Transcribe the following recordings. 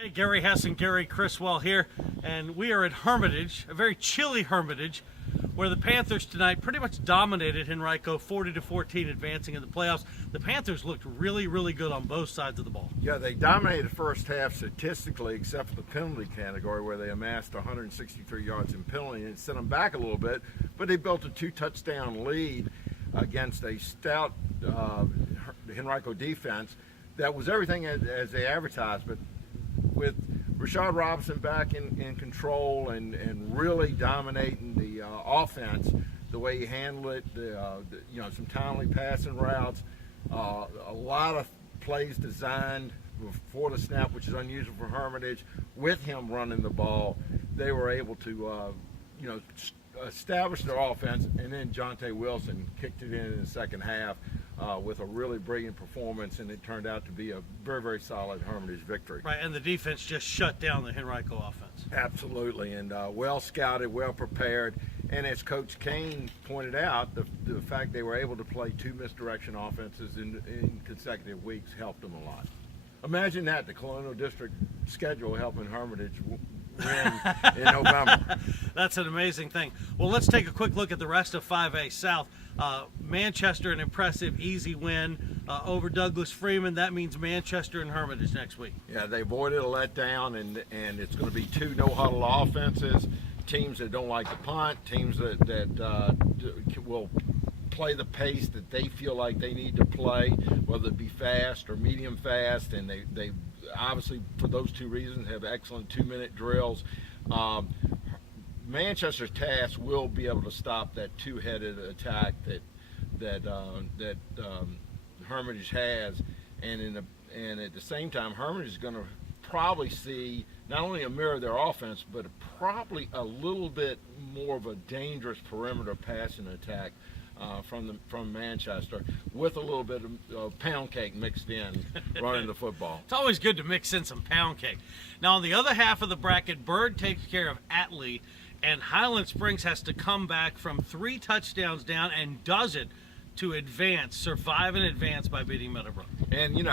Hey, Gary Hess and Gary Criswell here, and we are at Hermitage, a very chilly Hermitage, where the Panthers tonight pretty much dominated Henrico 40-14, advancing in the playoffs. The Panthers looked really, really good on both sides of the ball. Yeah, they dominated the first half statistically, except for the penalty category, where they amassed 163 yards in penalty, and it sent them back a little bit, but they built a 2-touchdown lead against a stout Henrico defense that was everything as they advertised, but with Rashad Robinson back in control and really dominating the offense, the way he handled it, some timely passing routes, a lot of plays designed before the snap, which is unusual for Hermitage. With him running the ball, they were able to, establish their offense, and then Jonte Wilson kicked it in the second half with a really brilliant performance, and it turned out to be a very, very solid Hermitage victory. Right, and the defense just shut down the Henrico offense. Absolutely, and well scouted, well prepared, and as Coach Kane pointed out, the fact they were able to play two misdirection offenses in consecutive weeks helped them a lot. Imagine that, the Colonial District schedule helping Hermitage win in November. That's an amazing thing. Well, let's take a quick look at the rest of 5A South. Manchester, an impressive, easy win over Douglas Freeman. That means Manchester and Hermitage next week. Yeah, they avoided a letdown, and it's going to be two no-huddle offenses, teams that don't like to punt, teams that will play the pace that they feel like they need to play, whether it be fast or medium fast, and they obviously, for those two reasons, have excellent 2-minute drills. Manchester's task will be able to stop that two-headed attack that Hermitage has, and at the same time, Hermitage is going to probably see not only a mirror of their offense, but probably a little bit more of a dangerous perimeter passing attack from Manchester, with a little bit of pound cake mixed in running the football. It's always good to mix in some pound cake. Now, on the other half of the bracket, Byrd takes care of Atlee, and Highland Springs has to come back from 3 touchdowns down and does it to advance, survive and advance by beating Meadowbrook. And it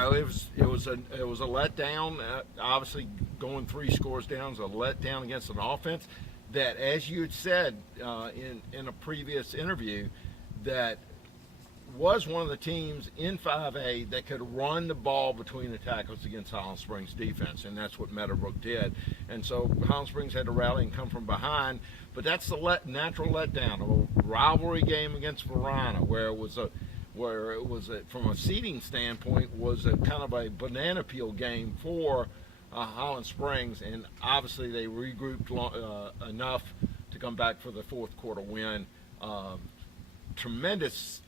was a letdown. Obviously, going 3 scores down is a letdown against an offense that, as you had said in a previous interview, that was one of the teams in 5A that could run the ball between the tackles against Highland Springs defense, and that's what Meadowbrook did. And so Highland Springs had to rally and come from behind, but that's the natural letdown of a rivalry game against Varina, where it was from a seeding standpoint was a kind of a banana peel game for Highland Springs, and obviously they regrouped enough to come back for the fourth quarter win. Tremendous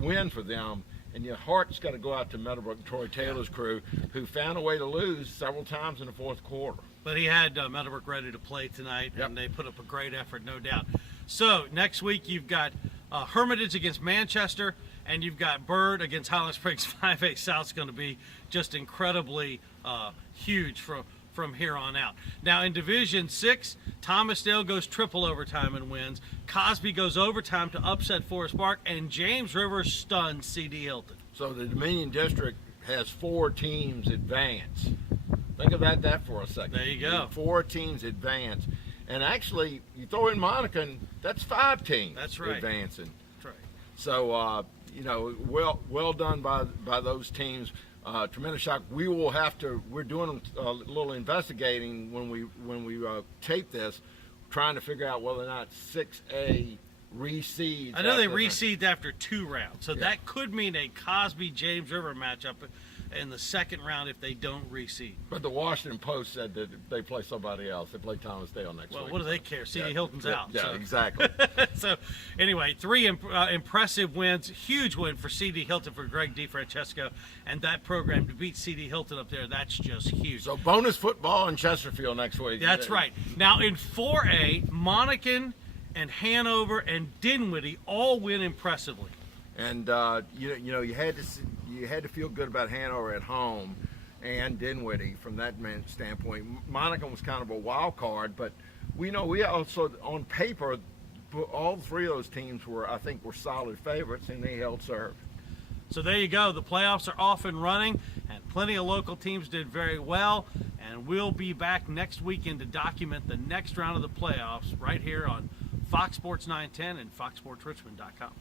win for them, and your heart's got to go out to Meadowbrook and Troy Taylor's crew, who found a way to lose several times in the fourth quarter. But he had Meadowbrook ready to play tonight, Yep. and they put up a great effort, no doubt. So next week you've got Hermitage against Manchester, and you've got Byrd against Highland Springs. 5A South's going to be just incredibly huge from here on out. Now in Division 6, Thomasdale goes triple overtime and wins. Cosby goes overtime to upset Forest Park, and James River stuns C.D. Hilton. So the Dominion District has 4 teams advance. Think about that for a second. There you go. 4 teams advance. And actually, you throw in Monica, and that's 5 teams. That's right. Advancing. That's right. So, well done by those teams. Tremendous shock. We're doing a little investigating when we tape this, trying to figure out whether or not 6A reseeds. I know they reseed after 2 rounds, so Yeah. that could mean a Cosby-James River matchup in the second round if they don't reseed. But the Washington Post said that they play somebody else. They play Thomasdale next week. Well, what do they care? C.D. Yeah. Hilton's out. Yeah, so. exactly. So, anyway, 3 impressive wins. Huge win for C.D. Hilton, for Greg DeFrancesco, and that program to beat C.D. Hilton up there, that's just huge. So bonus football in Chesterfield next week. That's right. Now, in 4A, Monacan and Hanover and Dinwiddie all win impressively. And you had to feel good about Hanover at home and Dinwiddie from that standpoint. Monacan was kind of a wild card, but we also, on paper, all 3 of those teams were solid favorites, and they held serve. So there you go. The playoffs are off and running, and and plenty of local teams did very well. And we'll be back next weekend to document the next round of the playoffs right here on Fox Sports 910 and FoxSportsRichmond.com.